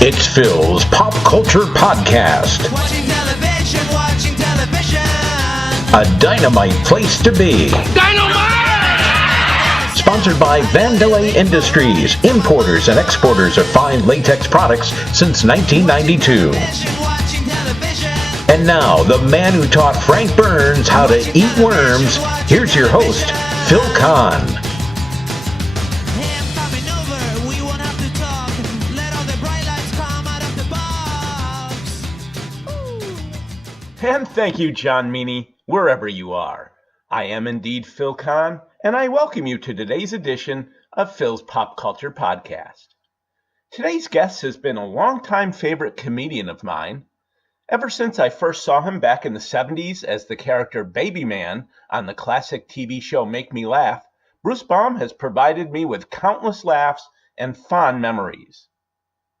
It's Phil's Pop Culture Podcast. Watching television. A dynamite place to be. Dynamite! Sponsored by Vandelay Industries, importers and exporters of fine latex products since 1992. And now, the man who taught Frank Burns how to eat worms, here's your host, Phil Kahn. And thank you, John Meany, wherever you are. I am indeed Phil Kahn, and I welcome you to today's edition of Phil's Pop Culture Podcast. Today's guest has been a longtime favorite comedian of mine. Ever since I first saw him back in the 70s as the character Babyman on the classic TV show Make Me Laugh, Bruce Baum has provided me with countless laughs and fond memories.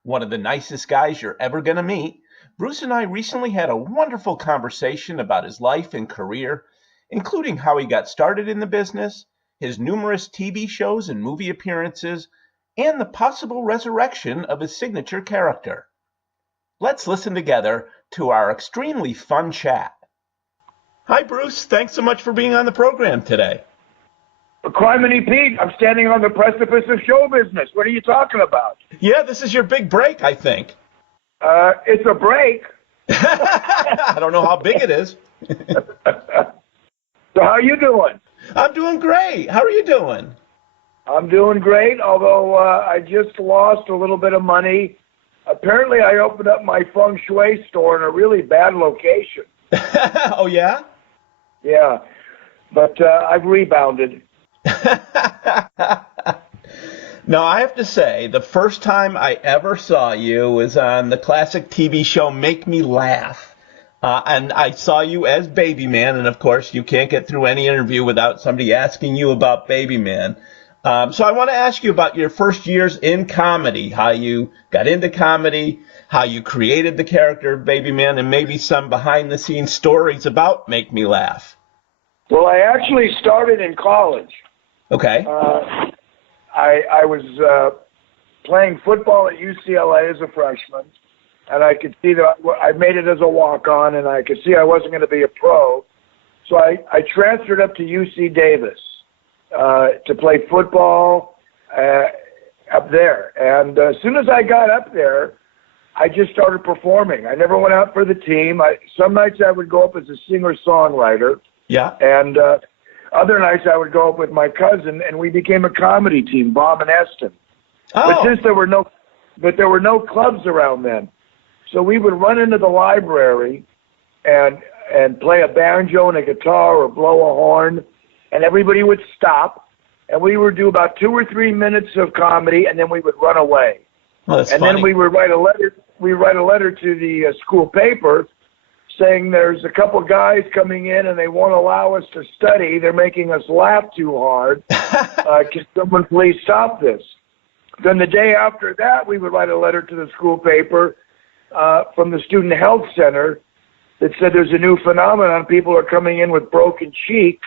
One of the nicest guys you're ever going to meet, Bruce and I recently had a wonderful conversation about his life and career, including how he got started in the business, his numerous TV shows and movie appearances, and the possible resurrection of his signature character. Let's listen together to our extremely fun chat. Hi, Bruce. Thanks so much for being on the program today. Criminy Pete, I'm standing on the precipice of show business. What are you talking about? Yeah, this is your big break, I think. It's a break. I don't know how big it is. So how are you doing? I'm doing great. How are you doing? I'm doing great, although I just lost a little bit of money. Apparently, I opened up my feng shui store in a really bad location. Oh, yeah? Yeah, but I've rebounded. Now, I have to say, the first time I ever saw you was on the classic TV show Make Me Laugh. And I saw you as Babyman, and of course, you can't get through any interview without somebody asking you about Babyman. So I want to ask you about your first years in comedy, how you got into comedy, how you created the character of Babyman, and maybe some behind-the-scenes stories about Make Me Laugh. Well, I actually started in college. Okay. I was playing football at UCLA as a freshman, and I could see that I made it as a walk-on, and I could see I wasn't going to be a pro. So I transferred up to UC Davis to play football up there. And as soon as I got up there, I just started performing. I never went out for the team. Some nights I would go up as a singer-songwriter. Yeah. And other nights I would go up with my cousin, and we became a comedy team, Baum and Eston. Oh. But since there were no clubs around then, so we would run into the library and play a banjo and a guitar or blow a horn, and everybody would stop, and we would do about 2 or 3 minutes of comedy, and then we would run away. Well, that's and funny. Then we would write a letter. We write a letter to the school paper saying there's a couple guys coming in and they won't allow us to study. They're making us laugh too hard. Can someone please stop this? Then the day after that, we would write a letter to the school paper from the Student Health Center that said there's a new phenomenon. People are coming in with broken cheeks,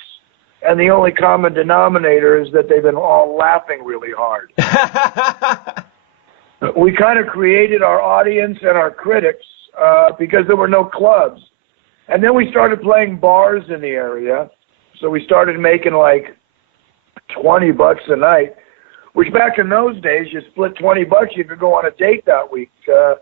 and the only common denominator is that they've been all laughing really hard. We kind of created our audience and our critics because there were no clubs. And then we started playing bars in the area. So we started making like $20 a night, which back in those days, you split $20, you could go on a date that week. So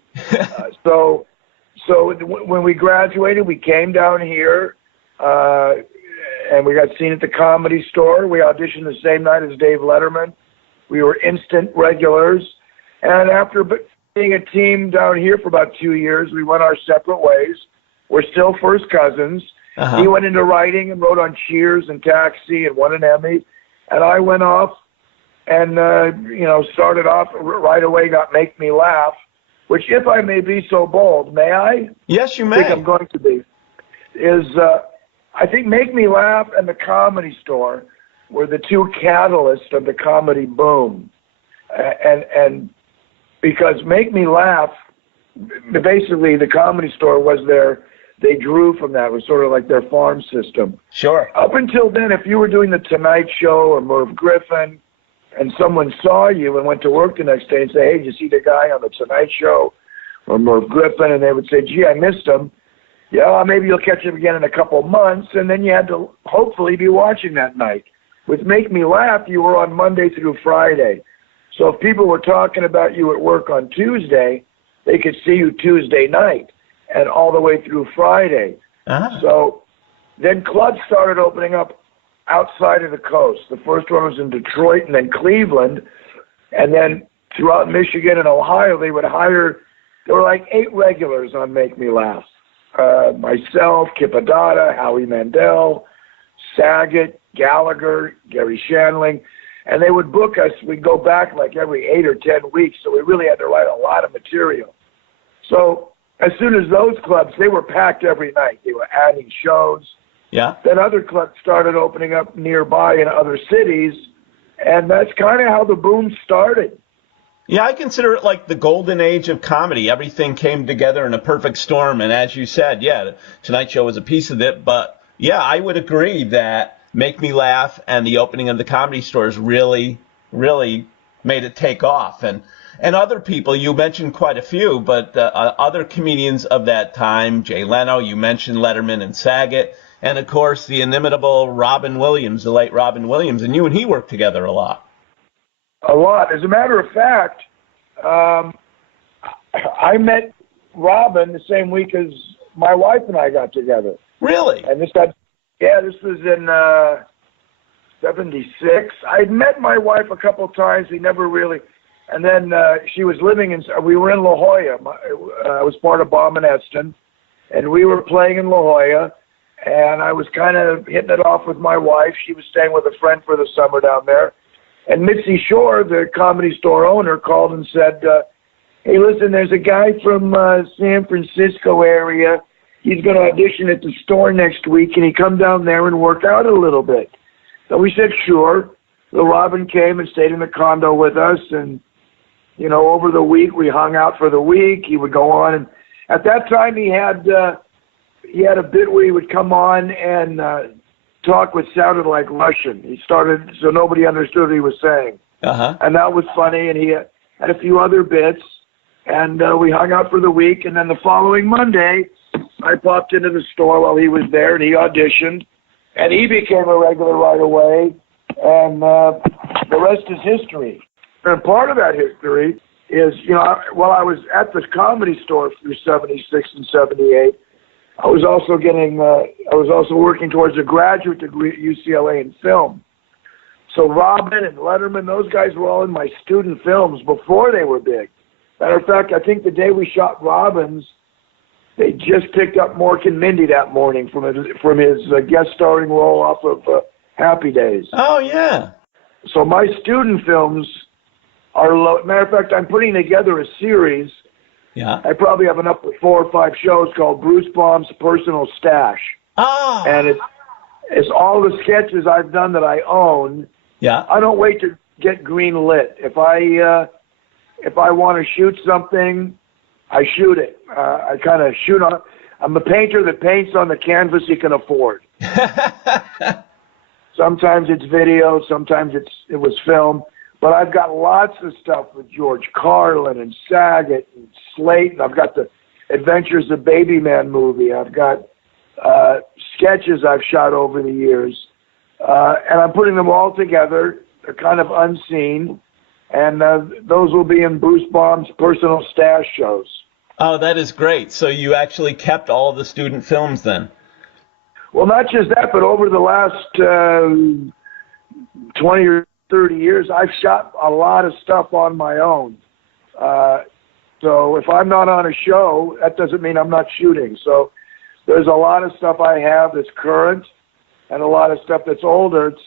when we graduated, we came down here and we got seen at the Comedy Store. We auditioned the same night as Dave Letterman. We were instant regulars. And after being a team down here for about 2 years, we went our separate ways. We're still first cousins. Uh-huh. He went into writing and wrote on Cheers and Taxi and won an Emmy. And I went off and, started off right away, got Make Me Laugh, which, if I may be so bold, may I? Yes, you I may. think I'm going to be. I think Make Me Laugh and the Comedy Store were the two catalysts of the comedy boom. And because Make Me Laugh, basically the Comedy Store was they drew from that. It was sort of like their farm system. Sure. Up until then, if you were doing The Tonight Show or Merv Griffin, and someone saw you and went to work the next day and say, hey, did you see the guy on The Tonight Show or Merv Griffin, and they would say, gee, I missed him. Yeah, well, maybe you'll catch him again in a couple months, and then you had to hopefully be watching that night. With Make Me Laugh, you were on Monday through Friday. So if people were talking about you at work on Tuesday, they could see you Tuesday night and all the way through Friday. So then clubs started opening up outside of the coast. The first one was in Detroit and then Cleveland. And then throughout Michigan and Ohio, they would hire, there were like 8 regulars on Make Me Laugh. Myself, Kip Adada, Howie Mandel, Saget, Gallagher, Gary Shandling, and they would book us. We'd go back like every 8 or 10 weeks, so we really had to write a lot of material. So as soon as those clubs, they were packed every night. They were adding shows. Yeah. Then other clubs started opening up nearby in other cities, and that's kind of how the boom started. Yeah, I consider it like the golden age of comedy. Everything came together in a perfect storm, and as you said, yeah, Tonight Show was a piece of it, but yeah, I would agree that Make Me Laugh and the opening of the Comedy Stores really made it take off. And other people, you mentioned quite a few, but other comedians of that time, Jay Leno, you mentioned Letterman and Saget, and of course the inimitable Robin Williams, the late Robin Williams, and you and he worked together a lot. A lot. As a matter of fact, I met Robin the same week as my wife and I got together. Really? And this was in 76. I'd met my wife a couple of times. We never really, and then she was living we were in La Jolla. I was part of Baum and Eston, and we were playing in La Jolla, and I was kind of hitting it off with my wife. She was staying with a friend for the summer down there. And Mitzi Shore, the Comedy Store owner, called and said, hey, listen, there's a guy from San Francisco area. He's going to audition at the store next week. Can he come down there and work out a little bit? So we said, sure. So Robin came and stayed in the condo with us. And, you know, over the week, we hung out for the week. He would go on. And at that time, he had a bit where he would come on and talk what sounded like Russian. He started so nobody understood what he was saying. And that was funny. And he had a few other bits. And we hung out for the week. And then the following Monday, I popped into the store while he was there, and he auditioned. And he became a regular right away. And the rest is history. And part of that history is, you know, while I was at the Comedy Store through 76 and 78, I was also working towards a graduate degree at UCLA in film. So Robin and Letterman, those guys were all in my student films before they were big. Matter of fact, I think the day we shot Robin's, they just picked up Mork and Mindy that morning from his guest starring role off of Happy Days. Oh, yeah. So my student films are low. Matter of fact, I'm putting together a series. Yeah. I probably have enough for 4 or 5 shows called Bruce Baum's Personal Stash. Oh. And it's all the sketches I've done that I own. Yeah. I don't wait to get green lit. If I want to shoot something, I shoot it. I kind of shoot on. I'm a painter that paints on the canvas he can afford. Sometimes it's video, sometimes it was film. But I've got lots of stuff with George Carlin and Saget and Slate. I've got the Adventures of Babyman movie. I've got sketches I've shot over the years. And I'm putting them all together. They're kind of unseen. And those will be in Bruce Baum's Personal Stash shows. Oh, that is great. So you actually kept all the student films then? Well, not just that, but over the last 20 or 30 years, I've shot a lot of stuff on my own. So if I'm not on a show, that doesn't mean I'm not shooting. So there's a lot of stuff I have that's current and a lot of stuff that's older. It's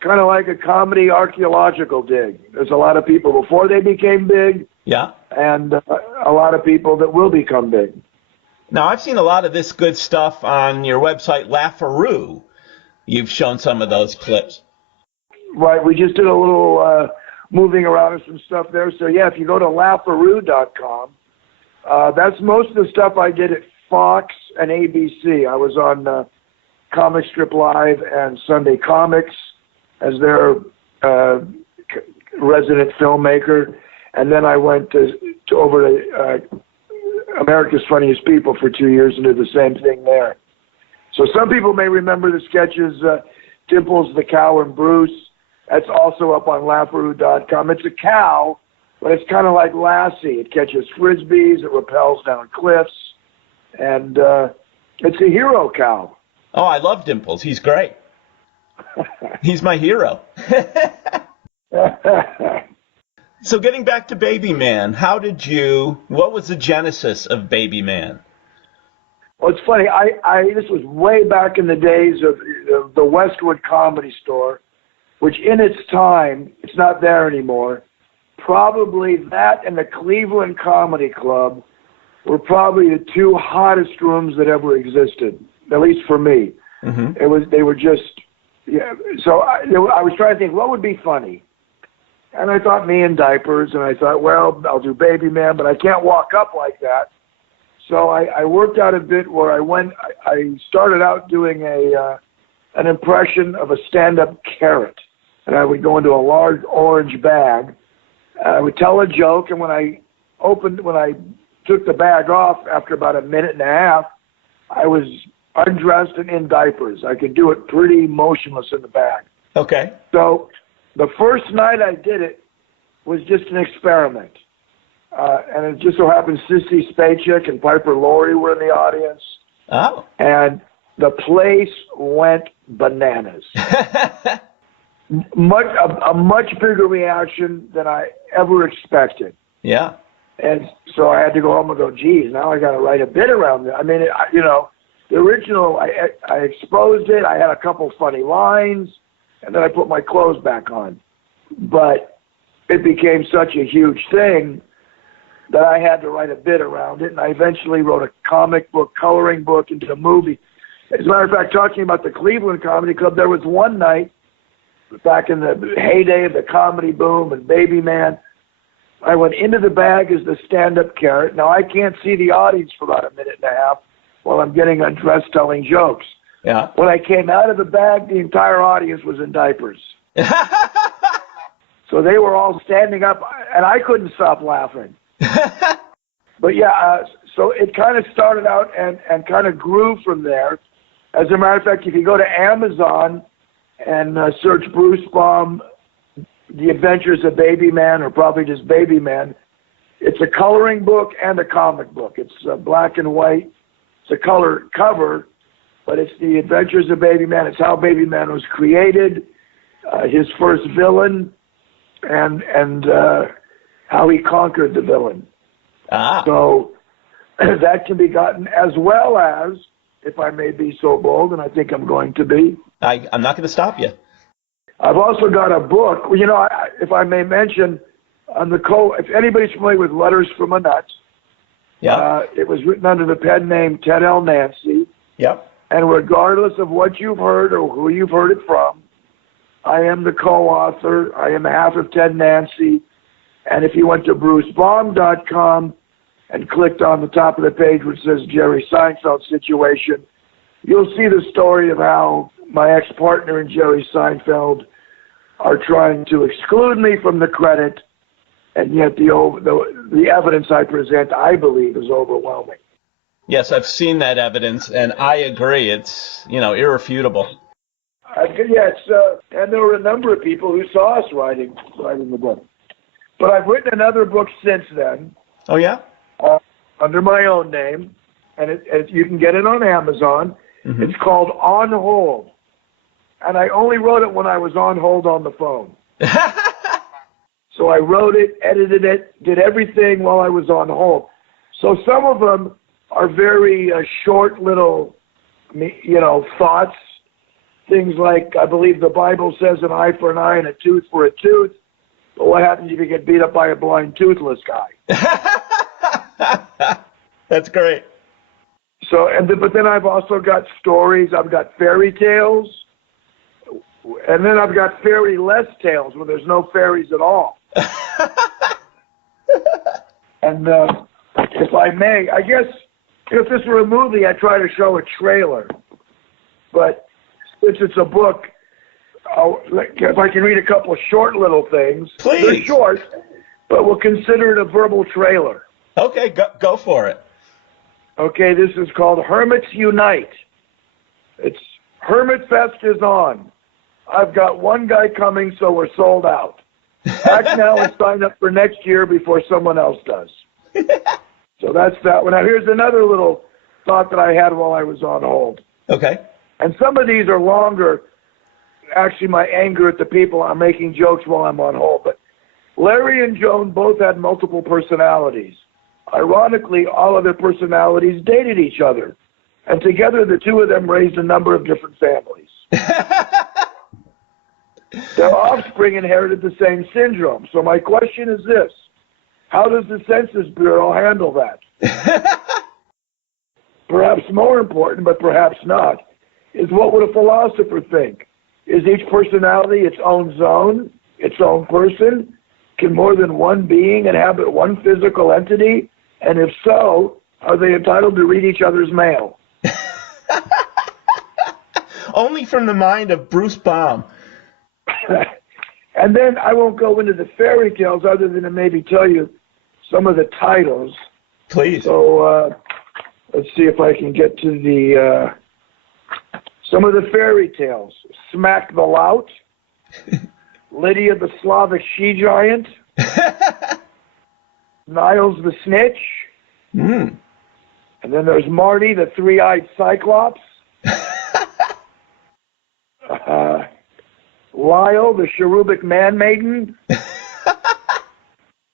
kind of like a comedy archaeological dig. There's a lot of people before they became big. Yeah. And a lot of people that will become big. Now, I've seen a lot of this good stuff on your website, Laugharoo. You've shown some of those clips. Right. We just did a little moving around of some stuff there. So, yeah, if you go to laugharoo.com, that's most of the stuff I did at Fox and ABC. I was on Comic Strip Live and Sunday Comics as their resident filmmaker. And then I went over to America's Funniest People for 2 years and did the same thing there. So some people may remember the sketches, Dimples, the Cow, and Bruce. That's also up on Laparoo.com. It's a cow, but it's kind of like Lassie. It catches frisbees, it rappels down cliffs, and it's a hero cow. Oh, I love Dimples. He's great. He's my hero. So getting back to Babyman, what was the genesis of Babyman? Well, it's funny. This was way back in the days of the Westwood Comedy Store, which in its time, it's not there anymore. Probably that and the Cleveland Comedy Club were probably the two hottest rooms that ever existed, at least for me. Mm-hmm. They were just, yeah. So I was trying to think, what would be funny? And I thought me in diapers, and I thought, well, I'll do Babyman, but I can't walk up like that. So I worked out a bit where I started out doing an impression of a stand-up carrot. And I would go into a large orange bag. I would tell a joke, and when I took the bag off after about a minute and a half, I was undressed and in diapers. I could do it pretty motionless in the bag. Okay. So the first night I did it was just an experiment. And it just so happened Sissy Spacek and Piper Laurie were in the audience. Oh. And the place went bananas. A much bigger reaction than I ever expected. Yeah. And so I had to go home and go, geez, now I got to write a bit around it. I mean, the original, I exposed it. I had a couple funny lines, and then I put my clothes back on. But it became such a huge thing that I had to write a bit around it, and I eventually wrote a comic book, coloring book into a movie. As a matter of fact, talking about the Cleveland Comedy Club, there was one night back in the heyday of the comedy boom and Babyman, I went into the bag as the stand-up carrot. Now, I can't see the audience for about a minute and a half while I'm getting undressed telling jokes. Yeah. When I came out of the bag, the entire audience was in diapers. So they were all standing up, and I couldn't stop laughing. But yeah, so it kind of started out and kind of grew from there. As a matter of fact, if you go to Amazon and search Bruce Baum, The Adventures of Babyman, or probably just Babyman, it's a coloring book and a comic book. It's black and white. It's a color cover, but it's The Adventures of Babyman. It's how Babyman was created, his first villain, and how he conquered the villain. Ah. So that can be gotten, as well as, if I may be so bold, and I think I'm going to be. I'm not going to stop you. I've also got a book. If I may mention, if anybody's familiar with Letters from a Nut, Yeah. it was written under the pen name Ted L. Nancy. Yep. And regardless of what you've heard or who you've heard it from, I am the co-author. I am half of Ted Nancy. And if you went to brucebaum.com and clicked on the top of the page which says Jerry Seinfeld situation, you'll see the story of how my ex-partner and Jerry Seinfeld are trying to exclude me from the credit, and yet the evidence I present, I believe, is overwhelming. Yes, I've seen that evidence, and I agree. It's, irrefutable. Yes, and there were a number of people who saw us writing the book. But I've written another book since then. Oh, yeah? Under my own name, and you can get it on Amazon. Mm-hmm. It's called On Hold. And I only wrote it when I was on hold on the phone. So I wrote it, edited it, did everything while I was on hold. So some of them are very short little, thoughts. Things like, I believe the Bible says an eye for an eye and a tooth for a tooth. But what happens if you get beat up by a blind, toothless guy? That's great. So, but then I've also got stories. I've got fairy tales. And then I've got fairy-less tales where there's no fairies at all. And if I may, I guess if this were a movie, I'd try to show a trailer. But since it's a book, if I can read a couple of short little things. Please. They're short, but we'll consider it a verbal trailer. Okay, go for it. Okay, this is called Hermits Unite. It's Hermit Fest is on. I've got one guy coming, so we're sold out. Act now and sign up for next year before someone else does. So that's that one. Now here's another little thought that I had while I was on hold. Okay. And some of these are longer. Actually, my anger at the people, I'm making jokes while I'm on hold. But Larry and Joan both had multiple personalities. Ironically, all of their personalities dated each other. And together, the two of them raised a number of different families. Their offspring inherited the same syndrome. So my question is this. How does the Census Bureau handle that? Perhaps more important, but perhaps not, is what would a philosopher think? Is each personality its own zone, its own person? Can more than one being inhabit one physical entity? And if so, are they entitled to read each other's mail? Only from the mind of Bruce Baum. And then I won't go into the fairy tales other than to maybe tell you some of the titles. Please. So let's see if I can get to the some of the fairy tales. Smack the Lout, Lydia the Slavic She-Giant, Niles the Snitch, and then there's Marty the Three-Eyed Cyclops, Lyle the Cherubic Man-Maiden,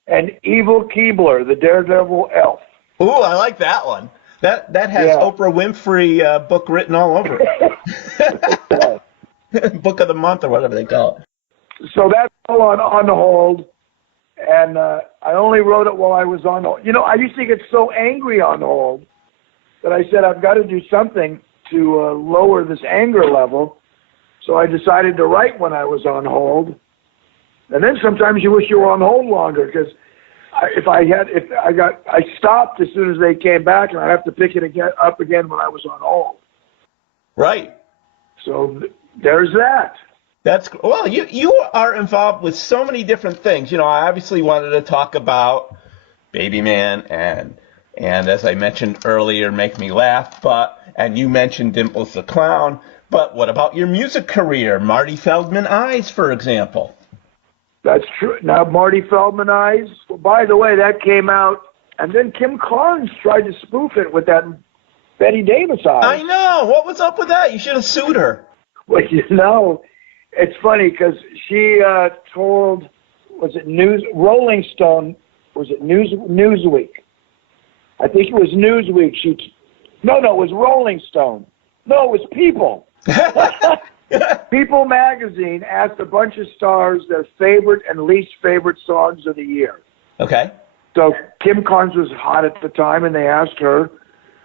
and Evil Keebler the Daredevil Elf. Ooh, I like that one. That has Oprah Winfrey book written all over it. Book of the month or whatever they call it. So that's all on hold, and I only wrote it while I was on hold. You know, I used to get so angry on hold that I said I've got to do something to lower this anger level. So I decided to write when I was on hold, and then sometimes you wish you were on hold longer because I stopped as soon as they came back, and I have to pick it up again when I was on hold. Right. So there's that. Well, you are involved with so many different things. You know, I obviously wanted to talk about Babyman and as I mentioned earlier, Make Me Laugh, and you mentioned Dimples the Clown. But what about your music career, Marty Feldman Eyes, for example? That's true. Now, Marty Feldman Eyes, well, by the way, that came out, and then Kim Carnes tried to spoof it with that Betty Davis Eyes. I know. What was up with that? You should have sued her. Well, you know, it's funny because she told, Rolling Stone, Newsweek? I think it was Newsweek. No, it was Rolling Stone. No, it was People. People magazine asked a bunch of stars their favorite and least favorite songs of the year. Okay. So Kim Carnes was hot at the time, and they asked her,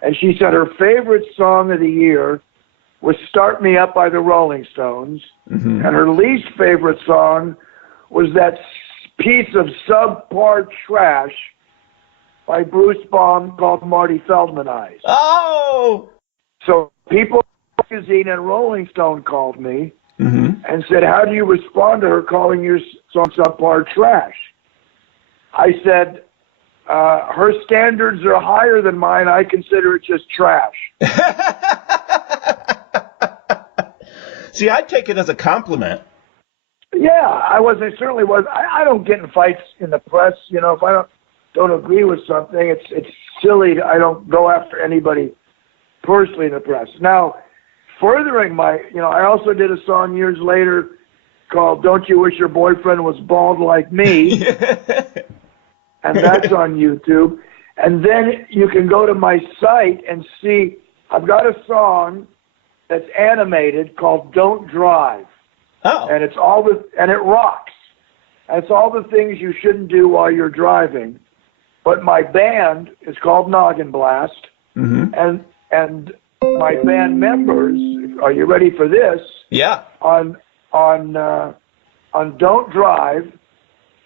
and she said her favorite song of the year was Start Me Up by the Rolling Stones, and her least favorite song was that piece of subpar trash by Bruce Baum called Marty Feldman Eyes. Oh! So People magazine and Rolling Stone called me and said, how do you respond to her calling your song subpar trash? I said, her standards are higher than mine. I consider it just trash. See, I take it as a compliment. Yeah, I certainly was. I don't get in fights in the press. You know, if I don't agree with something, it's silly. I don't go after anybody personally in the press. Now, furthering I also did a song years later called Don't You Wish Your Boyfriend Was Bald Like Me? And that's on YouTube. And then you can go to my site and see, I've got a song that's animated called Don't Drive. Oh. And it rocks. And it's all the things you shouldn't do while you're driving. But my band is called Noggin Blast. And my band members, are you ready for this? Yeah. On Don't Drive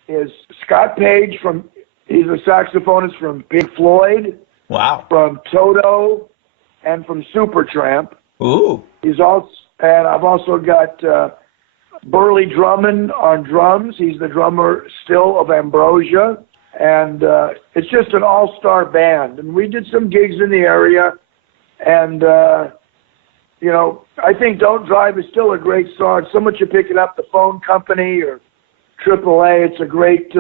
is Scott Page he's a saxophonist from Pink Floyd. Wow. From Toto and from Supertramp. Ooh. And I've also got Burley Drummond on drums. He's the drummer still of Ambrosia. And it's just an all-star band. And we did some gigs in the area. And, you know, I think Don't Drive is still a great song. Someone should pick it up, the Phone Company or AAA. It's a great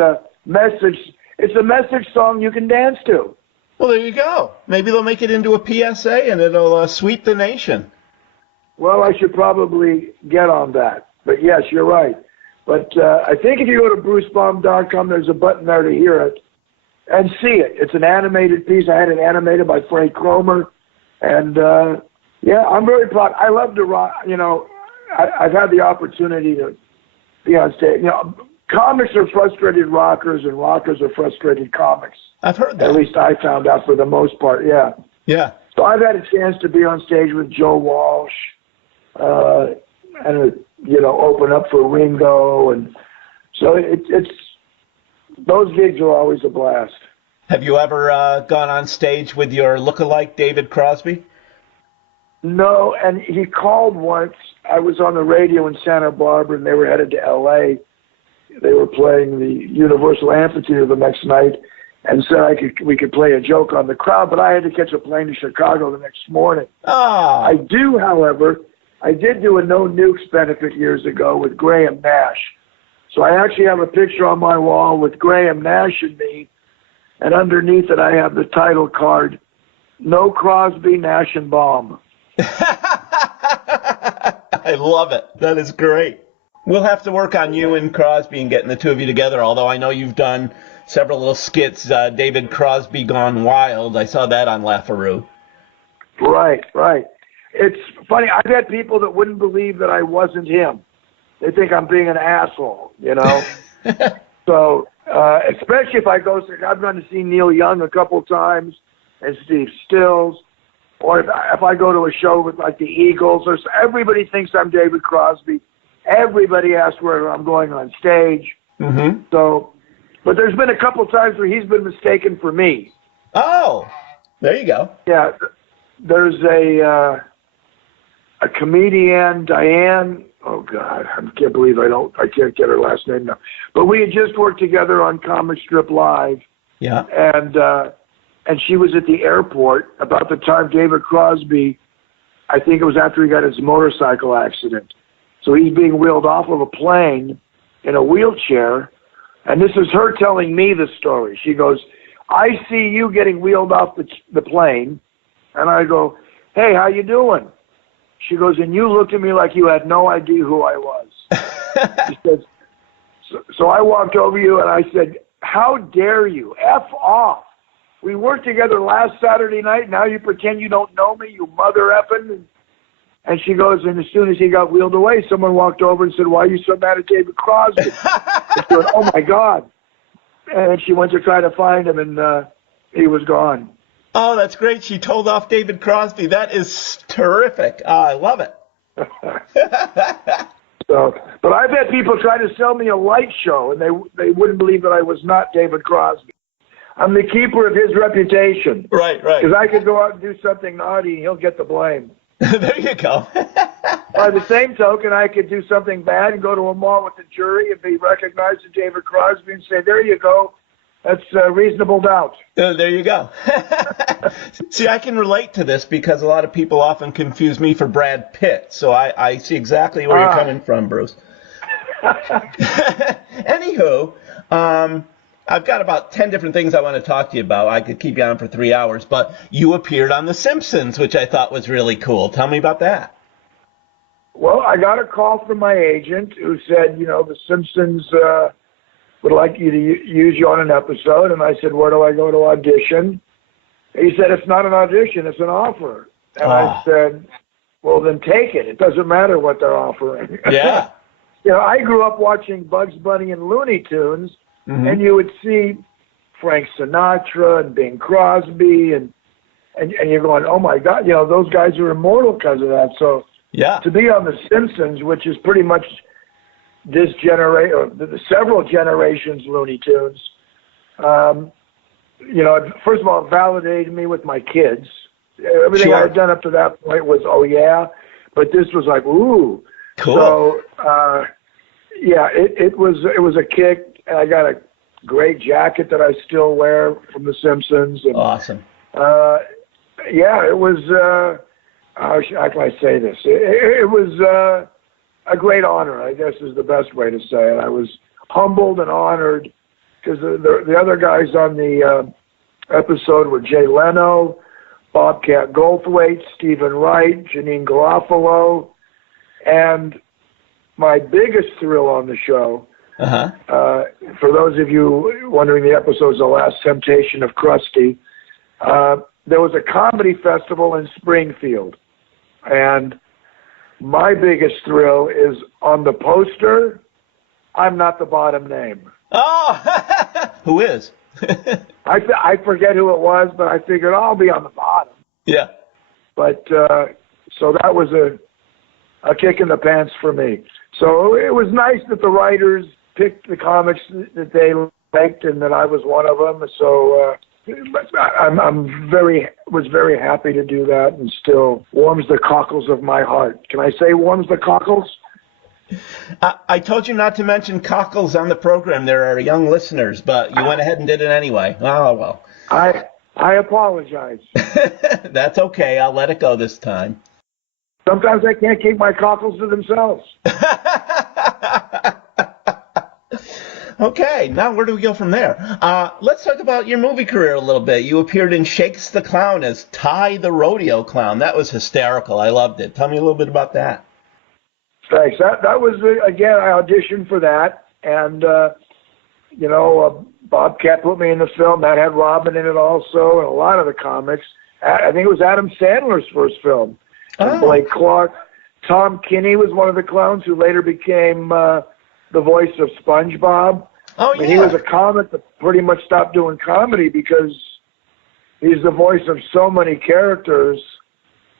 message. It's a message song you can dance to. Well, there you go. Maybe they'll make it into a PSA and it'll sweep the nation. Well, I should probably get on that. But, yes, you're right. But I think if you go to brucebaum.com, there's a button there to hear it and see it. It's an animated piece. I had it animated by Frank Cromer. And, yeah, I'm very proud. I love to rock. You know, I've had the opportunity to be on stage. You know, comics are frustrated rockers and rockers are frustrated comics. I've heard that. At least I found out for the most part, yeah. Yeah. So I've had a chance to be on stage with Joe Walsh and, you know, open up for Ringo. And so it's those gigs are always a blast. Have you ever gone on stage with your lookalike, David Crosby? No, and he called once. I was on the radio in Santa Barbara, and they were headed to L.A. They were playing the Universal Amphitheater the next night, and said we could play a joke on the crowd, but I had to catch a plane to Chicago the next morning. Oh. I did do a No Nukes benefit years ago with Graham Nash. So I actually have a picture on my wall with Graham Nash and me, and underneath it I have the title card, No Crosby, Nash, and Baum. I love it. That is great. We'll have to work on you and Crosby and getting the two of you together, although I know you've done several little skits, David Crosby Gone Wild. I saw that on Lafaru. Right. It's funny. I've had people that wouldn't believe that I wasn't him. They think I'm being an asshole, you know? So, especially if I've gone to see Neil Young a couple times and Steve Stills. Or if I go to a show with like the Eagles, everybody thinks I'm David Crosby. Everybody asks where I'm going on stage. Mm-hmm. So, but there's been a couple times where he's been mistaken for me. Oh, there you go. Yeah, there's a comedian, Diane. Oh God, I can't believe I can't get her last name now. But we had just worked together on Comic Strip Live. Yeah. And she was at the airport about the time David Crosby, I think it was after he got his motorcycle accident. So he's being wheeled off of a plane in a wheelchair. And this is her telling me the story. She goes, I see you getting wheeled off the plane. And I go, hey, how you doing? She goes, and you looked at me like you had no idea who I was. She says, so I walked over you and I said, how dare you? F off. We worked together last Saturday night. Now you pretend you don't know me, you mother effing. And she goes, and as soon as he got wheeled away, someone walked over and said, why are you so mad at David Crosby? She goes, oh, my God. And she went to try to find him, and he was gone. Oh, that's great. She told off David Crosby. That is terrific. I love it. But I've had people try to sell me a light show, and they wouldn't believe that I was not David Crosby. I'm the keeper of his reputation. Right. Because I could go out and do something naughty, and he'll get the blame. There you go. By the same token, I could do something bad and go to a mall with the jury and be recognized as David Crosby and say, there you go. That's reasonable doubt. There you go. See, I can relate to this because a lot of people often confuse me for Brad Pitt. So I see exactly where you're coming from, Bruce. Anywho, I've got about 10 different things I want to talk to you about. I could keep you on for 3 hours, but you appeared on The Simpsons, which I thought was really cool. Tell me about that. Well, I got a call from my agent who said, The Simpsons would like you to use you on an episode. And I said, where do I go to audition? He said, it's not an audition, it's an offer. And I said, well, then take it. It doesn't matter what they're offering. Yeah. I grew up watching Bugs Bunny and Looney Tunes. Mm-hmm. And you would see Frank Sinatra and Bing Crosby, and you're going, oh my God, those guys are immortal because of that. So yeah, to be on The Simpsons, which is pretty much this generation, or the several generations Looney Tunes, first of all, it validated me with my kids. Everything I had done up to that point was, oh yeah, but this was like, ooh, cool. So it was a kick. And I got a great jacket that I still wear from The Simpsons. And, Awesome. yeah, it was, how can I say this? It was a great honor, I guess is the best way to say it. I was humbled and honored because the other guys on the episode were Jay Leno, Bobcat Goldthwait, Stephen Wright, Janine Garofalo, and my biggest thrill on the show, for those of you wondering the episode's The Last Temptation of Krusty, there was a comedy festival in Springfield, and my biggest thrill is on the poster, I'm not the bottom name. Oh, who is? I forget who it was, but I figured I'll be on the bottom. Yeah. But so that was a kick in the pants for me. So it was nice that the writers picked the comics that they liked and that I was one of them. So was very happy to do that, and still warms the cockles of my heart. Can I say warms the cockles? I told you not to mention cockles on the program. There are young listeners, but you went ahead and did it anyway. Oh, well. I apologize. That's okay. I'll let it go this time. Sometimes I can't keep my cockles to themselves. Okay, now where do we go from there? Let's talk about your movie career a little bit. You appeared in Shakes the Clown as Ty the Rodeo Clown. That was hysterical. I loved it. Tell me a little bit about that. Thanks. That was, again, I auditioned for that, and, Bobcat put me in the film. That had Robin in it also, and a lot of the comics. I think it was Adam Sandler's first film. And Blake Clark. Tom Kinney was one of the clowns who later became the voice of SpongeBob. Oh, yeah. I mean, he was a comic that pretty much stopped doing comedy because he's the voice of so many characters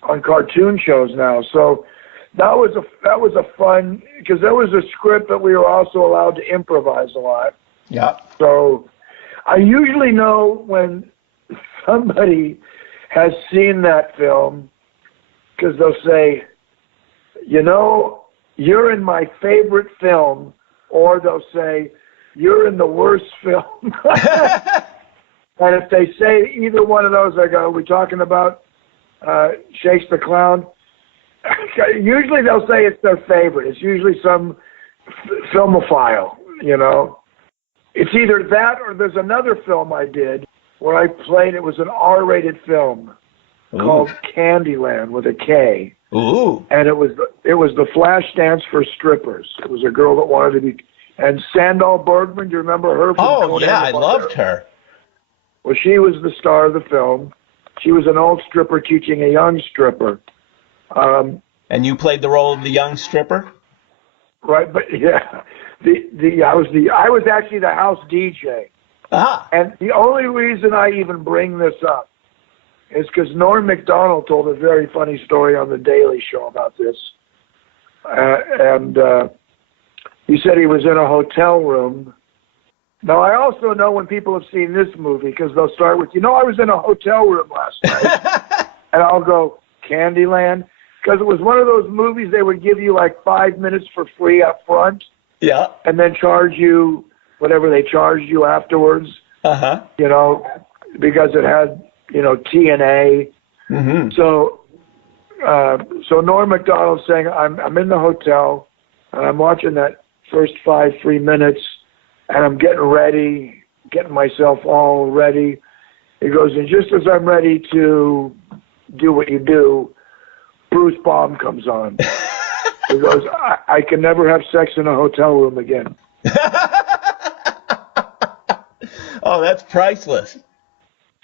on cartoon shows now. So that was a fun, because there was a script that we were also allowed to improvise a lot. Yeah. So I usually know when somebody has seen that film because they'll say, you're in my favorite film, or they'll say, you're in the worst film. And if they say either one of those, I go, are we talking about Shakes the Clown? Usually they'll say it's their favorite. It's usually some filmophile, It's either that or there's another film I did where I played, it was an R-rated film called Kandyland with a K. Ooh. And it was the Flash Dance for Strippers. It was a girl that wanted to be, and Sandal Bergman, do you remember her? Oh, yeah, I loved her. Well, she was the star of the film. She was an old stripper teaching a young stripper. And you played the role of the young stripper? Right, but yeah, I was actually the house DJ. Ah. And the only reason I even bring this up is because Norm Macdonald told a very funny story on The Daily Show about this. And he said he was in a hotel room. Now, I also know when people have seen this movie, because they'll start with, I was in a hotel room last night. And I'll go, Kandyland? Because it was one of those movies they would give you like 5 minutes for free up front. Yeah. And then charge you whatever they charged you afterwards. Uh-huh. Because it had, TNA. Mm-hmm. So Norm Macdonald's saying, I'm in the hotel, and I'm watching that first 3 minutes, and I'm getting myself all ready. He goes, and just as I'm ready to do what you do, Bruce Baum comes on. He goes, I can never have sex in a hotel room again. Oh, that's priceless.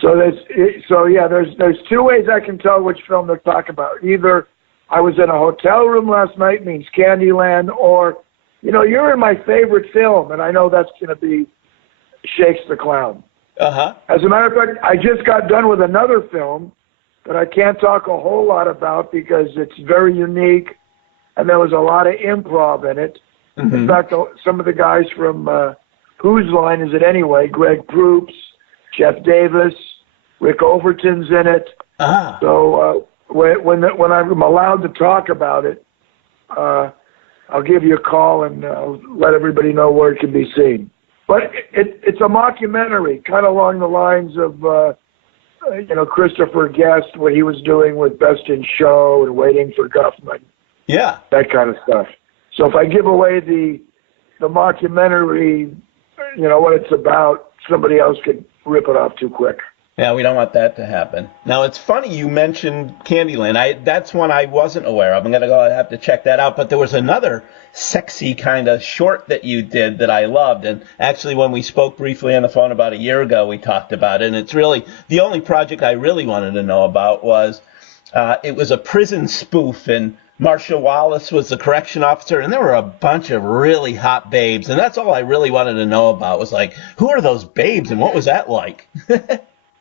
So there's two ways I can tell which film they're talking about. Either I was in a hotel room last night means Kandyland, or, you're in my favorite film, and I know that's going to be Shakes the Clown. Uh-huh. As a matter of fact, I just got done with another film that I can't talk a whole lot about because it's very unique, and there was a lot of improv in it. Mm-hmm. In fact, some of the guys from Whose Line Is It Anyway? Greg Proops, Jeff Davis, Rick Overton's in it. Ah. So when I'm allowed to talk about it, I'll give you a call and let everybody know where it can be seen. But it's a mockumentary, kind of along the lines of, Christopher Guest, what he was doing with Best in Show and Waiting for Guffman. Yeah. That kind of stuff. So if I give away the mockumentary, what it's about, somebody else could rip it off too quick. Yeah, we don't want that to happen. Now, it's funny you mentioned Kandyland. That's one I wasn't aware of. I'm going to have to check that out. But there was another sexy kind of short that you did that I loved. And actually, when we spoke briefly on the phone about a year ago, we talked about it. And it's really the only project I really wanted to know about was it was a prison spoof. And Marcia Wallace was the correction officer. And there were a bunch of really hot babes. And that's all I really wanted to know about was like, who are those babes and what was that like?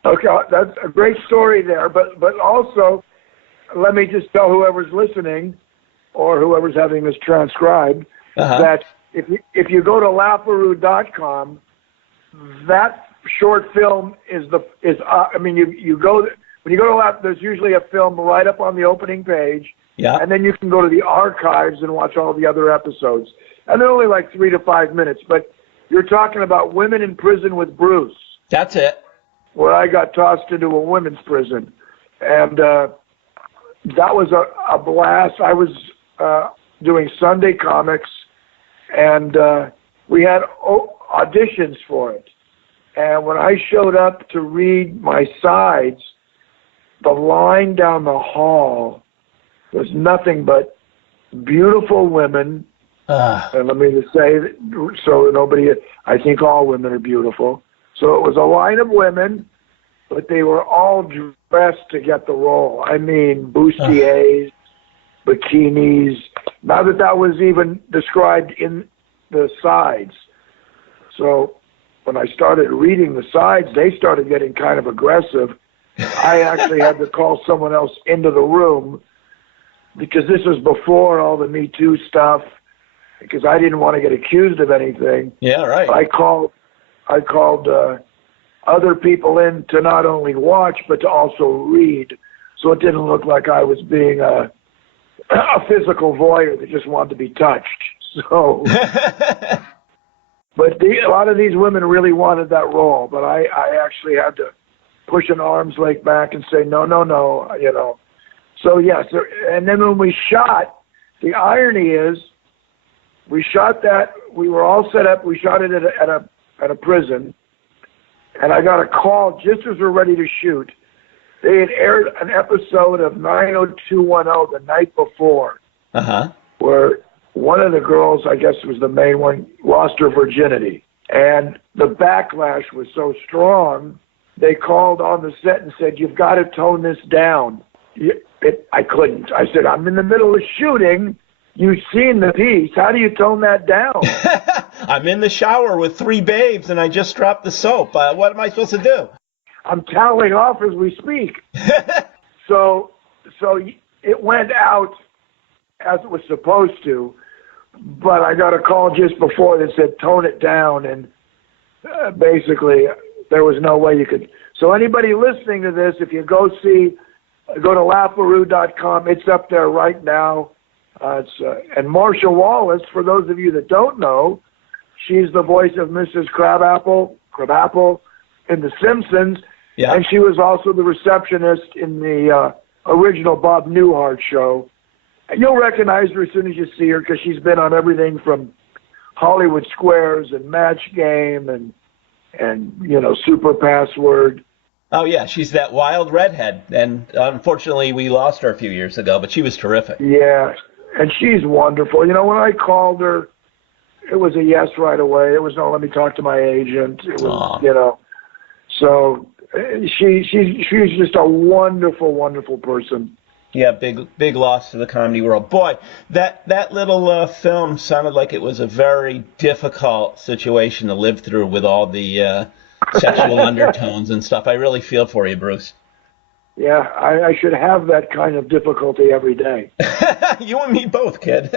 Okay, that's a great story there, but also, let me just tell whoever's listening or whoever's having this transcribed that if you go to laparoo.com, that short film when you go to Lap, there's usually a film right up on the opening page, and then you can go to the archives and watch all the other episodes, and they're only like 3 to 5 minutes, but you're talking about Women in Prison with Bruce. That's it. Where I got tossed into a women's prison. And that was a blast. I was doing Sunday comics, and we had auditions for it. And when I showed up to read my sides, the line down the hall was nothing but beautiful women. And let me just say, I think all women are beautiful. So it was a line of women, but they were all dressed to get the role. I mean, bustiers, bikinis. Not that was even described in the sides. So when I started reading the sides, they started getting kind of aggressive. I actually had to call someone else into the room because this was before all the Me Too stuff, because I didn't want to get accused of anything. Yeah, right. I called other people in to not only watch but to also read, so it didn't look like I was being a physical voyeur that just wanted to be touched. So, but a lot of these women really wanted that role, but I actually had to push an arm's length back and say no. So yes, and then when we shot, the irony is, we shot that. We were all set up. We shot it at a prison, and I got a call just as we're ready to shoot. They had aired an episode of 90210 the night before, where one of the girls, I guess was the main one, lost her virginity, and the backlash was so strong. They called on the set and said, "You've got to tone this down." I couldn't. I said, "I'm in the middle of shooting. You've seen the piece. How do you tone that down?" I'm in the shower with 3 babes and I just dropped the soap. What am I supposed to do? I'm toweling off as we speak. So it went out as it was supposed to, but I got a call just before that said tone it down, and basically there was no way you could. So anybody listening to this, if you go to laparoo.com, it's up there right now. And Marcia Wallace, for those of you that don't know, she's the voice of Mrs. Crabapple in The Simpsons, and she was also the receptionist in the original Bob Newhart show. And you'll recognize her as soon as you see her because she's been on everything from Hollywood Squares and Match Game and Super Password. Oh, yeah, she's that wild redhead, and unfortunately we lost her a few years ago, but she was terrific. Yeah, and she's wonderful. When I called her, it was a yes right away. It was no, let me talk to my agent. It was, so she's just a wonderful, wonderful person. Yeah, big loss to the comedy world. Boy, that little film sounded like it was a very difficult situation to live through with all the sexual undertones and stuff. I really feel for you, Bruce. Yeah, I should have that kind of difficulty every day. You and me both, kid.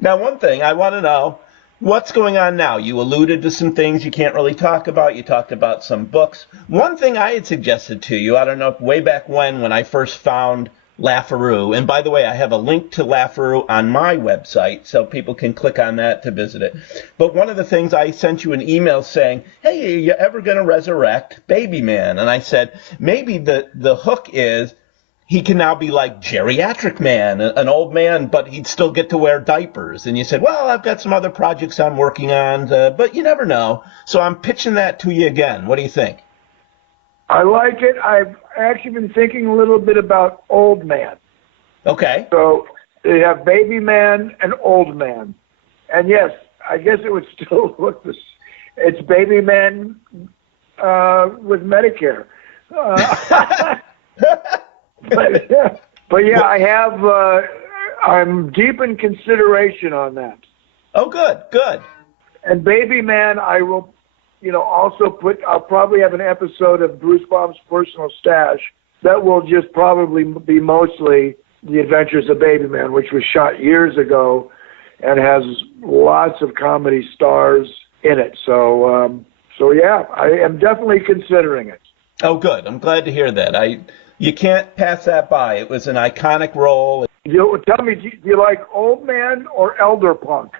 Now, one thing I want to know, what's going on now? You alluded to some things you can't really talk about. You talked about some books. One thing I had suggested to you, I don't know, way back when I first found LaFaroo. And by the way, I have a link to LaFaroo on my website, so people can click on that to visit it. But one of the things, I sent you an email saying, hey, are you ever going to resurrect Babyman? And I said, maybe the hook is he can now be like Geriatric Man, an old man, but he'd still get to wear diapers. And you said, well, I've got some other projects I'm working on, but you never know. So I'm pitching that to you again. What do you think? I like it. I've actually been thinking a little bit about Old Man. Okay. So you have Baby Man and Old Man. And yes, I guess it would still look this. It's Baby Man with Medicare. But yeah, I have. I'm deep in consideration on that. Oh, good. And Baby Man, I will, also I'll probably have an episode of Bruce Baum's Personal Stash that will just probably be mostly The Adventures of Baby Man, which was shot years ago and has lots of comedy stars in it. So yeah, I am definitely considering it. Oh, good. I'm glad to hear that. You can't pass that by. It was an iconic role. Tell me, do you like Old Man or Elder Punk?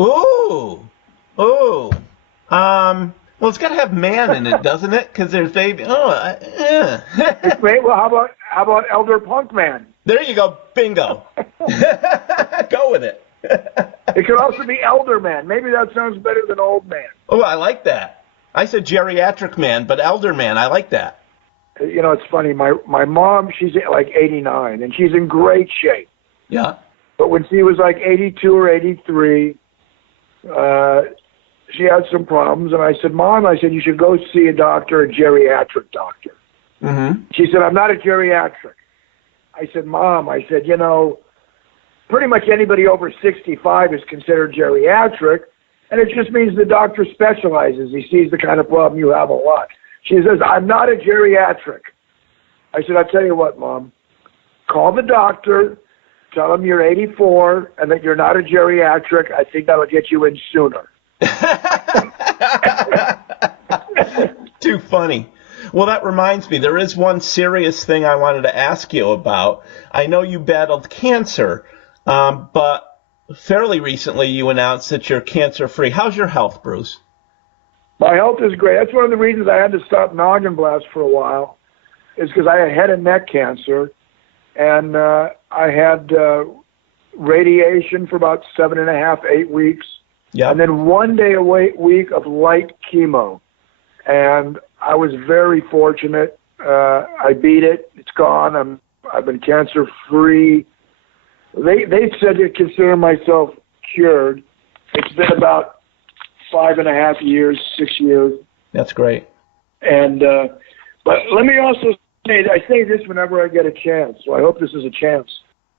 Ooh. Well, it's got to have man in it, doesn't it? Because there's baby. Well, how about Elder Punk Man? There you go. Bingo. Go with it. It could also be Elder Man. Maybe that sounds better than Old Man. Oh, I like that. I said Geriatric Man, but Elder Man. I like that. It's funny. My mom, she's like 89, and she's in great shape. Yeah. But when she was like 82 or 83, she had some problems, and I said, Mom, you should go see a doctor, a geriatric doctor. Mm-hmm. She said, I'm not a geriatric. I said, Mom, pretty much anybody over 65 is considered geriatric, and it just means the doctor specializes. He sees the kind of problem you have a lot. She says, I'm not a geriatric. I said, I'll tell you what, Mom. Call the doctor, tell him you're 84 and that you're not a geriatric. I think that'll get you in sooner. Too funny. Well, that reminds me, there is one serious thing I wanted to ask you about. I know you battled cancer, but fairly recently you announced that you're cancer-free. How's your health, Bruce? My health is great. That's one of the reasons I had to stop Noggin Blast for a while, is because I had head and neck cancer, and I had radiation for about 7.5, 8 weeks, and then 1 day a week of light chemo. And I was very fortunate. I beat it. It's gone. I've been cancer-free. They said to consider myself cured. It's been about 5.5 years, 6 years. That's great. And but let me also say, I say this whenever I get a chance, so I hope this is a chance.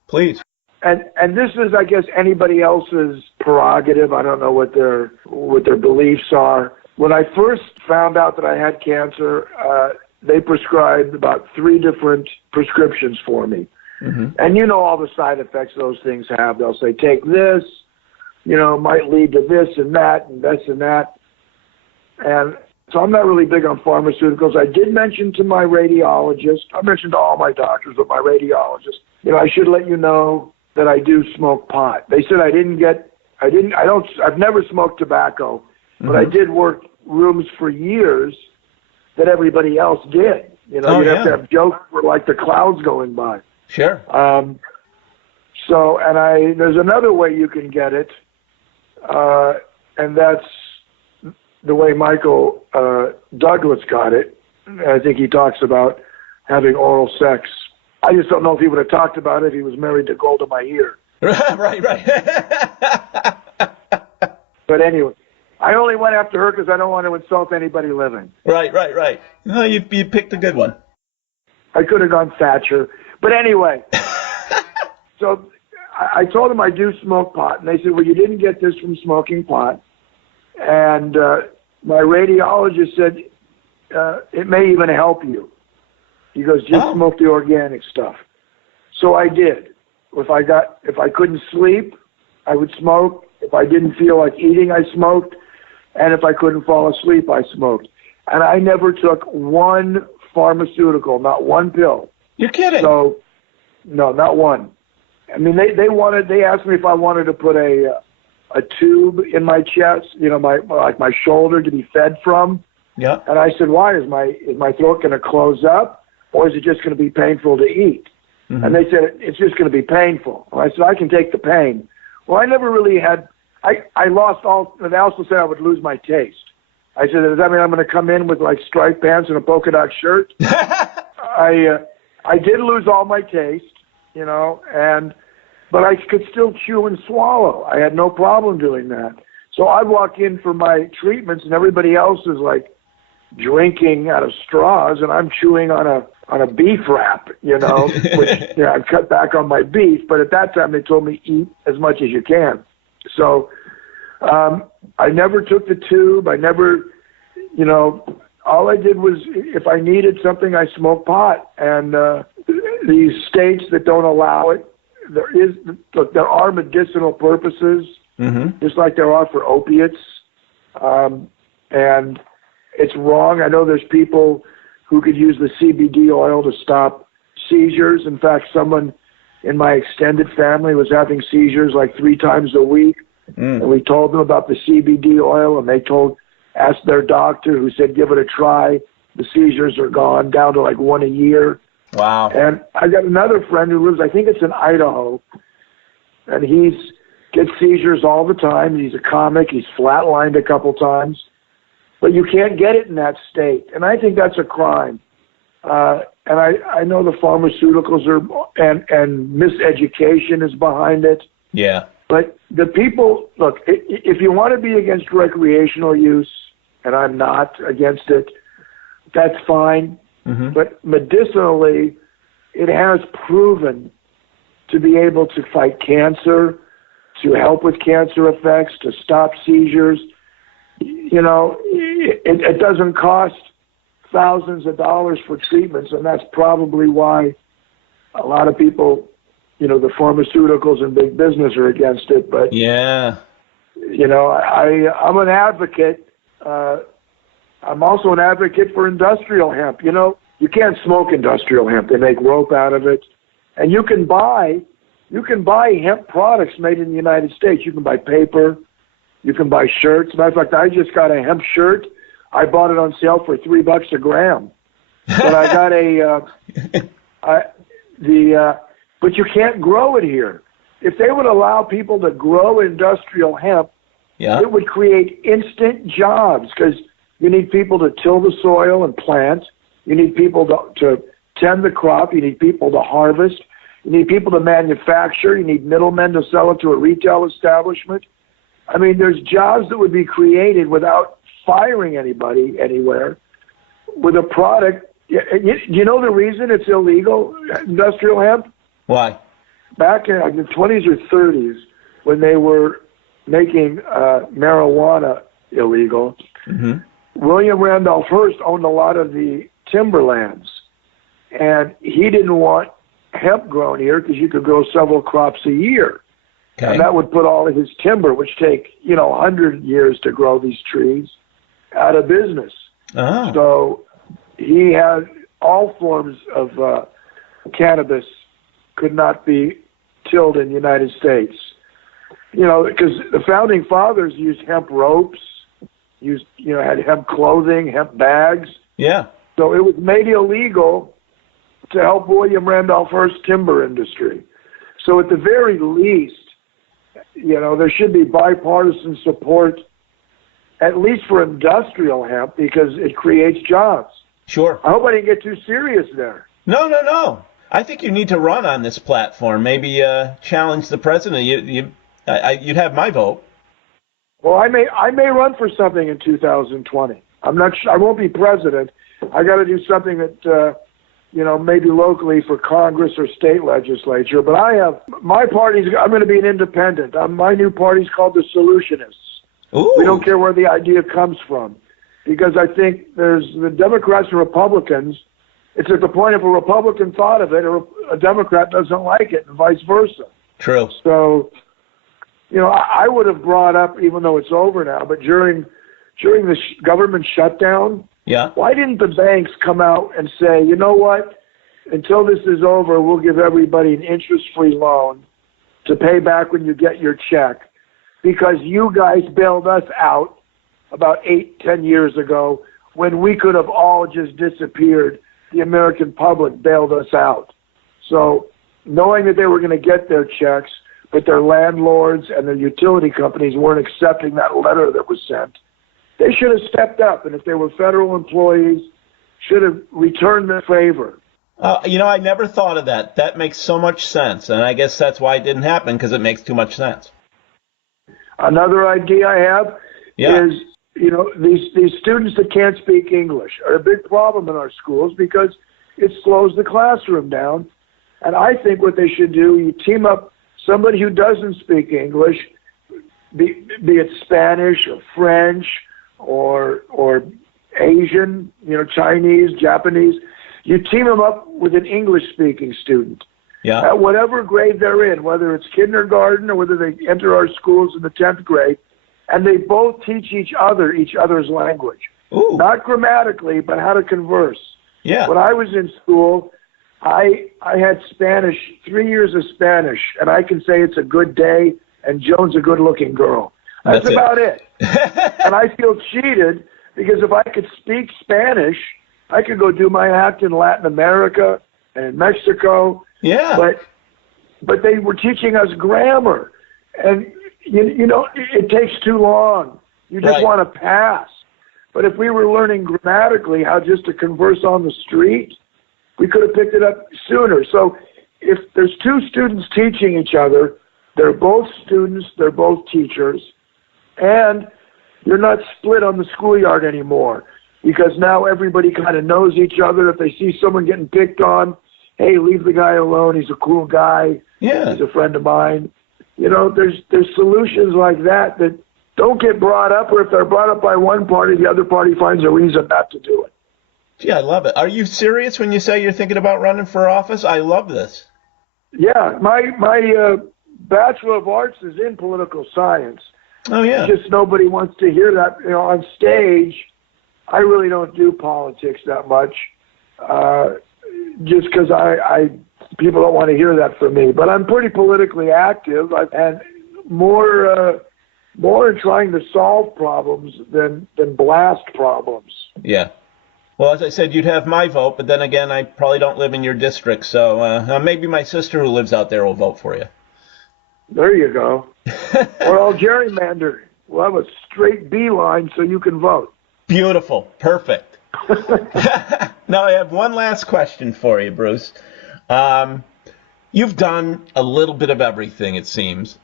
Please. And this is, I guess, anybody else's prerogative. I don't know what their beliefs are. When I first found out that I had cancer, they prescribed about 3 different prescriptions for me. Mm-hmm. And you know all the side effects those things have. They'll say, take this, might lead to this and that and this and that. And so I'm not really big on pharmaceuticals. I did mention to my radiologist, I mentioned to all my doctors, but my radiologist, I should let you know that I do smoke pot. They said I've never smoked tobacco, but mm-hmm. I did work rooms for years that everybody else did. You'd have to have jokes for like the clouds going by. Sure. So, and there's another way you can get it, and that's the way Michael Douglas got it. I think he talks about having oral sex. I just don't know if he would have talked about it if he was married to Golda Meir. Right. But anyway, I only went after her because I don't want to insult anybody living. Right. No, you picked a good one. I could have gone Thatcher. But anyway, so I told them I do smoke pot. And they said, well, you didn't get this from smoking pot. And my radiologist said, it may even help you. He goes, just smoke the organic stuff. So I did. If I couldn't sleep, I would smoke. If I didn't feel like eating, I smoked. And if I couldn't fall asleep, I smoked. And I never took one pharmaceutical, not one pill. You're kidding. So, No, not one. I mean, they asked me if I wanted to put a tube in my chest, my shoulder to be fed from. Yeah. And I said, why? Is my throat going to close up, or is it just going to be painful to eat? Mm-hmm. And they said, it's just going to be painful. And I said, I can take the pain. Well, I never really had, I lost all, and they also said I would lose my taste. I said, does that mean I'm going to come in with like striped pants and a polka dot shirt? I did lose all my taste, but I could still chew and swallow. I had no problem doing that. So I'd walk in for my treatments, and everybody else is like drinking out of straws, and I'm chewing on a beef wrap, which I've cut back on my beef. But at that time, they told me eat as much as you can. So I never took the tube. I never, all I did was if I needed something, I smoked pot. And these states that don't allow it, there are medicinal purposes, just like there are for opiates. And it's wrong. I know there's people who could use the CBD oil to stop seizures. In fact, someone in my extended family was having seizures like 3 times a week. And we told them about the CBD oil, and they asked their doctor, who said, give it a try. The seizures are gone, down to like 1 a year. Wow. And I got another friend who lives, I think it's in Idaho, and gets seizures all the time. He's a comic. He's flatlined a couple times. But you can't get it in that state. And I think that's a crime. And I know the pharmaceuticals and miseducation is behind it. Yeah. But the people, look, if you want to be against recreational use, and I'm not against it, that's fine. Mm-hmm. But medicinally, it has proven to be able to fight cancer, to help with cancer effects, to stop seizures. It doesn't cost thousands of dollars for treatments, and that's probably why a lot of people, the pharmaceuticals and big business are against it. But yeah, I'm an advocate. I'm also an advocate for industrial hemp. You can't smoke industrial hemp. They make rope out of it, and you can buy hemp products made in the United States. You can buy paper. You can buy shirts. Matter of fact, I just got a hemp shirt. I bought it on sale for $3 a gram. But I got but you can't grow it here. If they would allow people to grow industrial hemp, it would create instant jobs, because you need people to till the soil and plant. You need people to tend the crop. You need people to harvest. You need people to manufacture. You need middlemen to sell it to a retail establishment. I mean, there's jobs that would be created without firing anybody anywhere with a product. You know the reason it's illegal, industrial hemp? Why? Back in the 20s or 30s, when they were making marijuana illegal, William Randolph Hearst owned a lot of the timberlands, and he didn't want hemp grown here because you could grow several crops a year. Okay. And that would put all of his timber, which take 100 years to grow these trees, out of business. Oh. So he had all forms of cannabis could not be tilled in the United States. Because the founding fathers used hemp ropes, had hemp clothing, hemp bags. Yeah. So it was made illegal to help William Randolph Hearst's timber industry. So at the very least, there should be bipartisan support, at least for industrial hemp, because it creates jobs. Sure. I hope I didn't get too serious there. No. I think you need to run on this platform. Maybe challenge the president. You'd have my vote. Well, I may run for something in 2020. I'm not sure. I won't be president. I got to do something that maybe locally for Congress or state legislature. But my party's. I'm going to be an independent. My new party's called the Solutionists. Ooh. We don't care where the idea comes from, because I think there's the Democrats and Republicans. It's at the point if a Republican thought of it, or a Democrat doesn't like it, and vice versa. True. So, I would have brought up, even though it's over now, but during the government shutdown, why didn't the banks come out and say, you know what, until this is over, we'll give everybody an interest-free loan to pay back when you get your check, because you guys bailed us out about 8-10 years ago when we could have all just disappeared. The American public bailed us out. So knowing that they were going to get their checks, but their landlords and their utility companies weren't accepting that letter that was sent, they should have stepped up. And if they were federal employees, should have returned the favor. I never thought of that. That makes so much sense. And I guess that's why it didn't happen, because it makes too much sense. Another idea I have is, these students that can't speak English are a big problem in our schools because it slows the classroom down. And I think what they should do, you team up somebody who doesn't speak English, be it Spanish or French or Asian, Chinese, Japanese. You team them up with an English-speaking student. Yeah. At whatever grade they're in, whether it's kindergarten or whether they enter our schools in the 10th grade, and they both teach each other's language. Ooh. Not grammatically, but how to converse. Yeah. When I was in school, I had Spanish, 3 years of Spanish, and I can say it's a good day and Joan's a good-looking girl. That's about it. And I feel cheated because if I could speak Spanish, I could go do my act in Latin America and in Mexico. Yeah. But they were teaching us grammar. And, it takes too long. You just want to pass. But if we were learning grammatically how just to converse on the street, we could have picked it up sooner. So if there's two students teaching each other, they're both students, they're both teachers, and you're not split on the schoolyard anymore because now everybody kind of knows each other. If they see someone getting picked on, hey, leave the guy alone. He's a cool guy. Yeah. He's a friend of mine. There's solutions like that don't get brought up, or if they're brought up by one party, the other party finds a reason not to do it. Gee, I love it. Are you serious when you say you're thinking about running for office? I love this. Yeah, my Bachelor of Arts is in political science. Oh, yeah. Just nobody wants to hear that. On stage, I really don't do politics that much, just because people don't want to hear that from me. But I'm pretty politically active, and more in trying to solve problems than blast problems. Yeah. Well, as I said, you'd have my vote, but then again, I probably don't live in your district, so maybe my sister who lives out there will vote for you. There you go. Or I'll gerrymander. We'll have a straight B line so you can vote. Beautiful. Perfect. Now, I have one last question for you, Bruce. You've done a little bit of everything, it seems.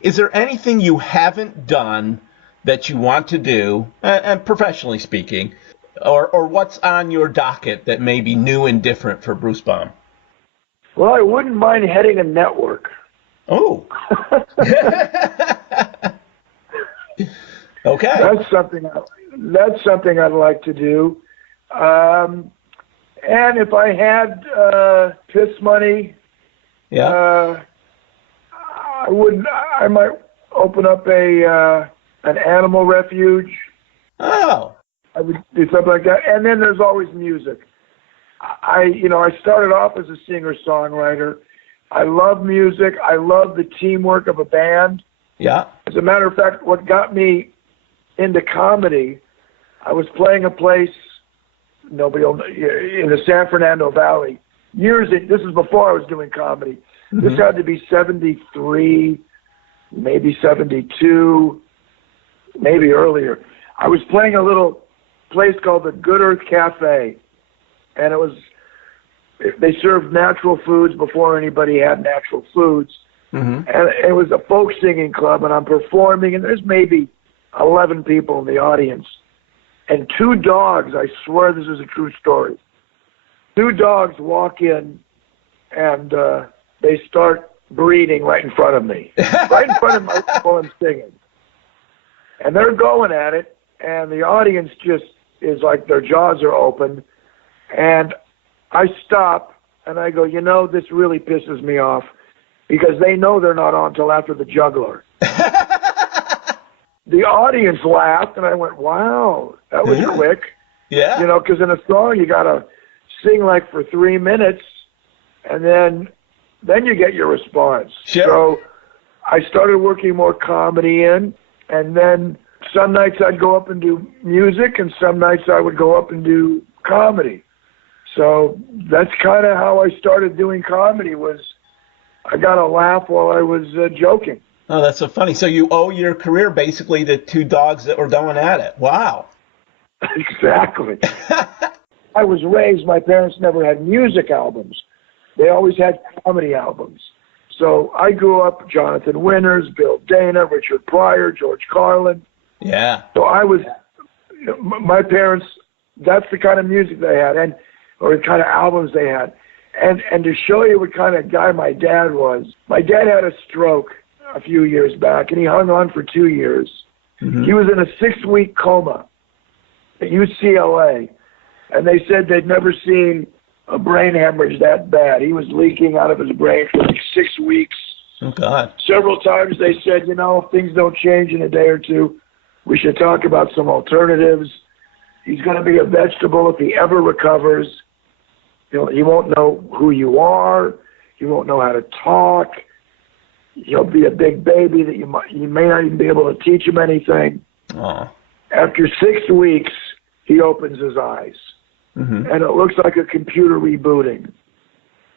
Is there anything you haven't done that you want to do, and professionally speaking, or what's on your docket that may be new and different for Bruce Baum? Well, I wouldn't mind heading a network. Oh. Okay. That's something I'd like to do. And if I had piss money, Yeah. I might open up an animal refuge. Oh. I would do something like that. And then there's always music. I started off as a singer-songwriter. I love music. I love the teamwork of a band. Yeah. As a matter of fact, what got me into comedy, I was playing a place in the San Fernando Valley. This is before I was doing comedy. Mm-hmm. This had to be 73, maybe 72, maybe earlier. I was playing a little place called the Good Earth Cafe, and they served natural foods before anybody had natural foods. Mm-hmm. And it was a folk singing club, and I'm performing, and there's maybe 11 people in the audience. And two dogs, I swear this is a true story, two dogs walk in, and they start breeding right in front of me, right in front of me while I'm singing. And they're going at it, and the audience just is like their jaws are open. And I stop, and I go, this really pisses me off, because they know they're not on till after the juggler. The audience laughed, and I went, wow, that was quick. Yeah. Because in a song, you got to sing like for 3 minutes, and then you get your response. Sure. So I started working more comedy in, and then some nights I'd go up and do music, and some nights I would go up and do comedy. So that's kind of how I started doing comedy, was I got a laugh while I was joking. Oh, that's so funny. So you owe your career basically to two dogs that were going at it. Wow. Exactly. I was raised, my parents never had music albums. They always had comedy albums. So I grew up Jonathan Winters, Bill Dana, Richard Pryor, George Carlin. Yeah. So I was, my parents, that's the kind of music they had, or the kind of albums they had. And to show you what kind of guy my dad was, my dad had a stroke a few years back, and he hung on for 2 years. Mm-hmm. He was in a 6-week coma at UCLA, and they said they'd never seen a brain hemorrhage that bad. He was leaking out of his brain for like 6 weeks. Oh, God. Several times they said, if things don't change in a day or two, we should talk about some alternatives. He's going to be a vegetable if he ever recovers. He won't know who you are. He won't know how to talk. He'll be a big baby that you may not even be able to teach him anything. Oh. After 6 weeks, he opens his eyes, and it looks like a computer rebooting.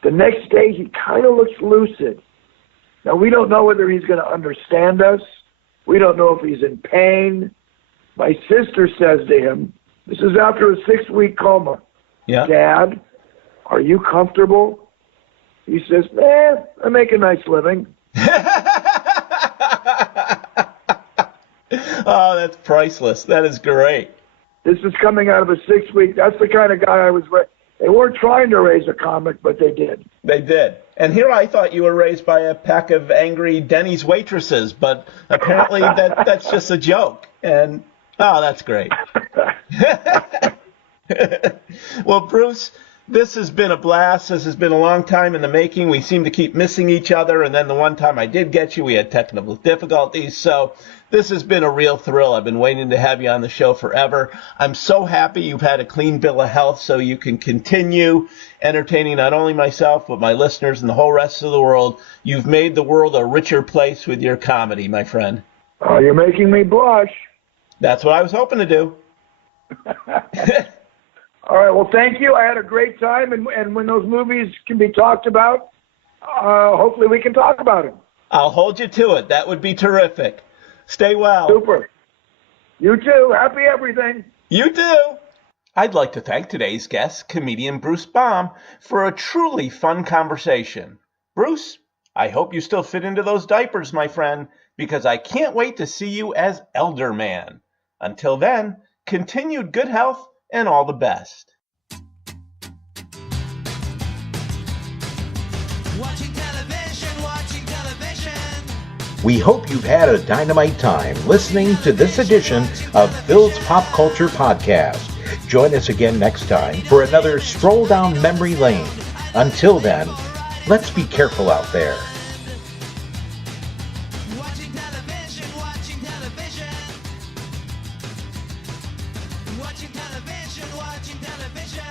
The next day, he kind of looks lucid. Now, we don't know whether he's going to understand us. We don't know if he's in pain. My sister says to him, this is after a 6-week coma, Yeah. Dad, are you comfortable? He says, I make a nice living. Oh, that's priceless. That is great. This is coming out of a 6-week. That's the kind of guy I was raised. They weren't trying to raise a comic, but they did. They did. And here I thought you were raised by a pack of angry Denny's waitresses, but apparently that's just a joke. And, that's great. Well, Bruce, this has been a blast. This has been a long time in the making. We seem to keep missing each other, and then the one time I did get you, we had technical difficulties. So this has been a real thrill. I've been waiting to have you on the show forever. I'm so happy you've had a clean bill of health so you can continue entertaining not only myself, but my listeners and the whole rest of the world. You've made the world a richer place with your comedy, my friend. Oh, you're making me blush. That's what I was hoping to do. All right, well, thank you. I had a great time, and when those movies can be talked about, hopefully we can talk about them. I'll hold you to it. That would be terrific. Stay well. Super. You too. Happy everything. You too. I'd like to thank today's guest, comedian Bruce Baum, for a truly fun conversation. Bruce, I hope you still fit into those diapers, my friend, because I can't wait to see you as Elder Man. Until then, continued good health and all the best. Watching television, watching television. We hope you've had a dynamite time listening to this edition of Phil's Pop Culture Podcast. Join us again next time for another stroll down memory lane. Until then, let's be careful out there. Watching television, watching television. Watching television, watching television.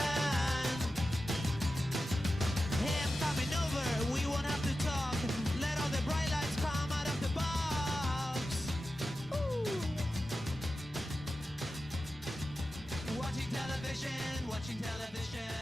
Hey, I'm coming over, we won't have to talk. Let all the bright lights come out of the box. Ooh. Watching television, watching television.